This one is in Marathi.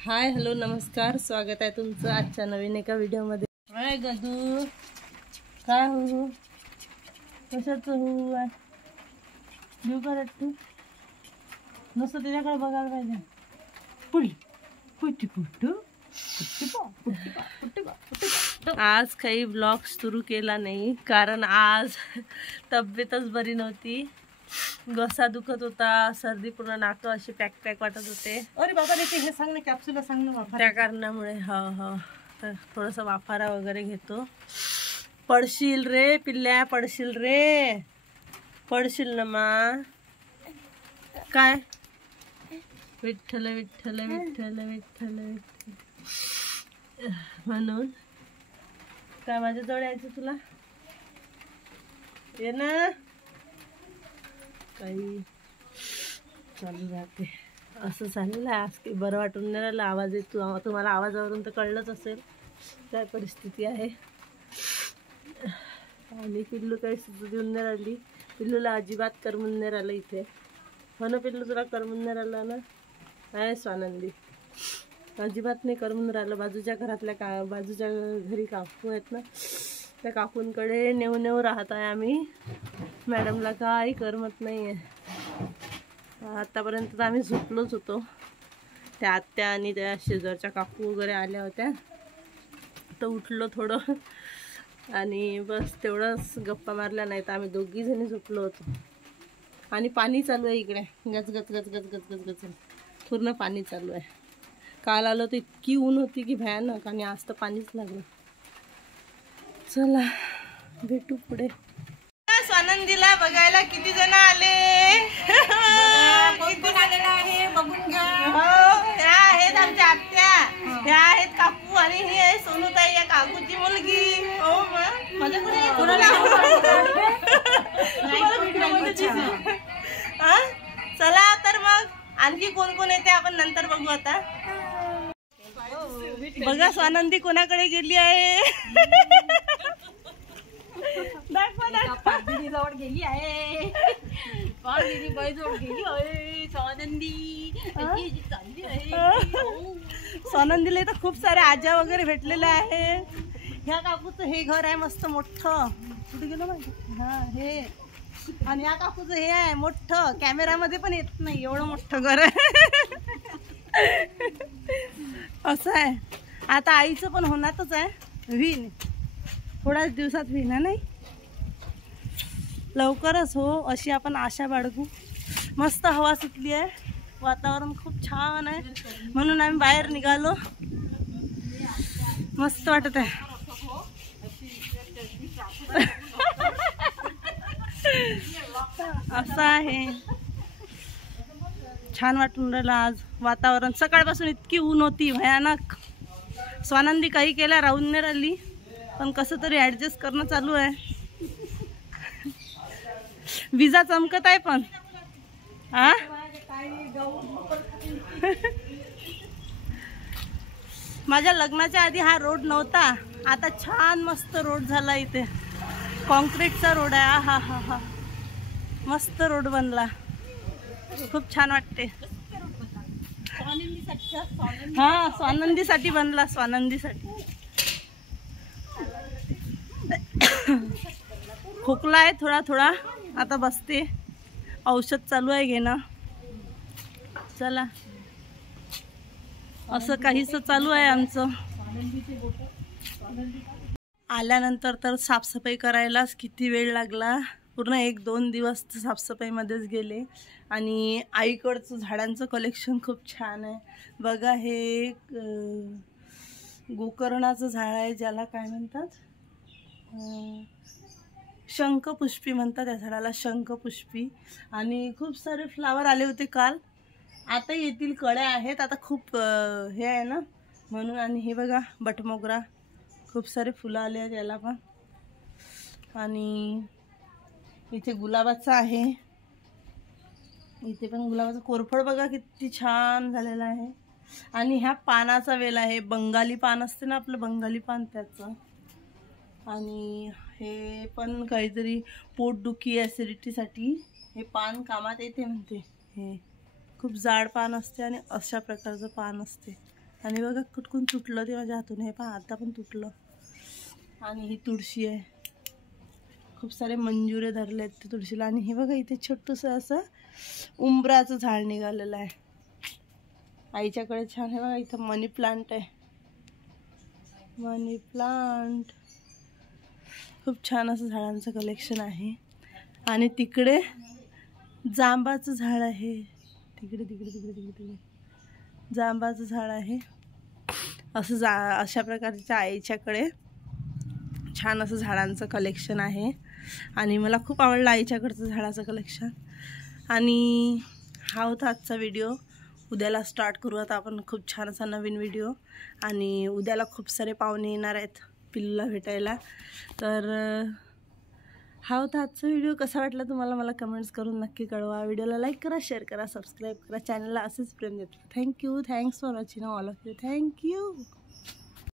हाय हॅलो नमस्कार, स्वागत आहे तुमचं आजच्या नवीन एका व्हिडिओमध्ये. काय गदू काय हो कशाचं हो आहे देऊ का तू नुसतं त्याच्याकडे बघायला पाहिजे. पुढी पुट्टी पुट्टू आज काही ब्लॉग सुरू केला नाही कारण आज तब्येतच बरी नव्हती. घसा दुखत होता, सर्दी, पूर्ण नाक अशी पॅक पॅक वाटत होते. अरे बाबा हे सांग ना, कॅप्सूल सांग ना. त्या कारणामुळे तर थोडंसं वाफारा वगैरे घेतो. पडशील रे पिल्ल्या, पडशील रे, पडशील ना मा. काय विठ्ठल विठ्ठल विठ्ठल विठ्ठल विठ्ठल म्हणून काय माझ्या जवळ यायचं तुला? ये ना. काही चालू राहते असं झालेलं आहे. आज काही बरं वाटून नाही राहिलं. आवाज येतो, तुम्हाला आवाजावरून तर कळलंच असेल काय परिस्थिती आहे. आणि पिल्लू काही सुद्धा देऊन नाही राहिली. पिल्लूला अजिबात करमून नाही राहिलं इथे. हो ना पिल्लू, तुला करमून नाही राहिलं ना? आहे स्वानंदी, अजिबात नाही करमून राहिलं. बाजूच्या घरातल्या बाजूच्या घरी काकू आहेत ना, त्या काकूंकडे नेऊ राहत आहे आम्ही. मॅडमला काही करमत नाही आहे. आतापर्यंत तर आम्ही झोपलोच होतो. त्या आत्या आणि त्या शेजारच्या काकू वगैरे आल्या होत्या, तर उठलो थोडं आणि बस तेवढंच गप्पा मारल्या. नाही तर आम्ही दोघी जणी झोपलो होतो. आणि पाणी चालू आहे इकडे, गच गच गच गच गच गच गच पूर्ण पाणी चालू आहे. काल आलो तर इतकी ऊन होती की भयानक, आणि आज तर पाणीच लागलं. चला भेटू पुढे. स्वानंदीला बघायला किती जण आले. किती आलेला आहे बघून घ्या. हो, ह्या आहेत आमच्या आत्या, ह्या आहेत काकू, आणि ही आहे सोनूताई, या काकूची मुलगी. हो माझ्या चला तर मग आणखी कोण कोण येते आपण नंतर बघू. आता बघा स्वानंदी कोणाकडे गेली आहे. जवळ गेली आहे, जवळ गेली आहे स्वानंदी. चालली आहे स्वानंदीला तर खूप सारे आजा वगैरे भेटलेले आहेत. ह्या काकूचं हे घर आहे मस्त मोठं. कुठे गेलं माहिती? हा हे. आणि या काकूचं हे आहे मोठं, कॅमेरामध्ये पण येत नाही एवढं मोठं घर आहे. असं आहे. आता आईचं पण होणारच आहे, होईन थोड्याच दिवसात, होईन नाही लवकरच हो, अशी आपण आशा बाळगू. मस्त हवा सुटली आहे, वातावरण खूप छान आहे, म्हणून आम्ही बाहेर निघालो. मस्त वाटत आहे. असं आहे, छान वाटून राहिलं आज वातावरण. सकाळपासून इतकी ऊन होती भयानक. स्वानंदी काही केल्या राहून नाही राहिली, पण कसं तरी ॲडजस्ट करणं चालू आहे. विजा चमकत आहे पण हा. माझ्या लग्नाच्या आधी हा रोड नव्हता, आता छान मस्त रोड झाला. इथे कॉन्क्रीटचा रोड आहे. हा हा हा, मस्त रोड बनला, खूप छान वाटते. हा स्वानंदीसाठी बनला, स्वानंदीसाठी. खोकला आहे थोडा थोडा, आता बसते. औषध चालू आहे घेणं. चला असं काहीच चालू आहे आमचं. आल्यानंतर तर साफसफाई करायलाच किती वेळ लागला. पूर्ण 1-2 दिवस साफसफाईमध्येच गेले. आणि आईकडचं झाडांचं कलेक्शन खूप छान आहे बघा. हे गोकर्णाचं झाड आहे, ज्याला काय म्हणतात, शंखपुष्पी म्हणतात त्या झाडाला, शंखपुष्पी. आणि खूप सारे फ्लावर आले होते काल, आता येतील, कळ्या आहेत आता. खूप हे आहे ना म्हणून. आणि हे बघा बटमोगरा, खूप सारे फुलं आले आहेत याला पण. आणि इथे गुलाबाचं आहे, इथे पण गुलाबाचं कोरफड बघा किती छान झालेलं आहे. आणि ह्या पानाचा वेल आहे, बंगाली पान असते ना आपलं, बंगाली पान त्याचं. आणि हे पण काहीतरी पोटदुखी, ॲसिडिटीसाठी हे पान कामात येते म्हणते. हे खूप जाड पान असते आणि अशा प्रकारचं पान असते. आणि बघा कुठून तुटलं ते माझ्या हातून, हे पहा आता पण तुटलं. आणि ही तुळशी आहे, खूप सारे मंजुरे धरले आहेत त्या तुळशीला. आणि हे बघा इथे छोटंसं असं उंबराचं झाड निघालेलं आहे आईच्याकडे. छान आहे बघा, इथं मनी प्लांट आहे, मनी प्लांट. खूप छान असं झाडांचं कलेक्शन आहे. आणि तिकडे जांबाचं झाड आहे, तिकडे तिकडे तिकडे तिकडे तिकडे जांबाचं झाड आहे. असं अशा प्रकारच्या आईच्याकडे छान असं झाडांचं कलेक्शन आहे. आणि मला खूप आवडलं आईच्याकडचं झाडाचं कलेक्शन. आणि हा होता आजचा व्हिडिओ. उद्याला स्टार्ट करू आता आपण खूप छान असा नवीन व्हिडिओ. आणि उद्याला खूप सारे पाहुणे येणार आहेत पिल्लूला भेटायला. तर हा होता आजचा व्हिडिओ. कसा वाटला तुम्हाला मला कमेंट्स करून नक्की कळवा. व्हिडिओला लाईक करा, शेअर करा, सबस्क्राईब करा, चॅनलला असेच प्रेम देतो. Thank you, thanks for watching all of you. Thank you.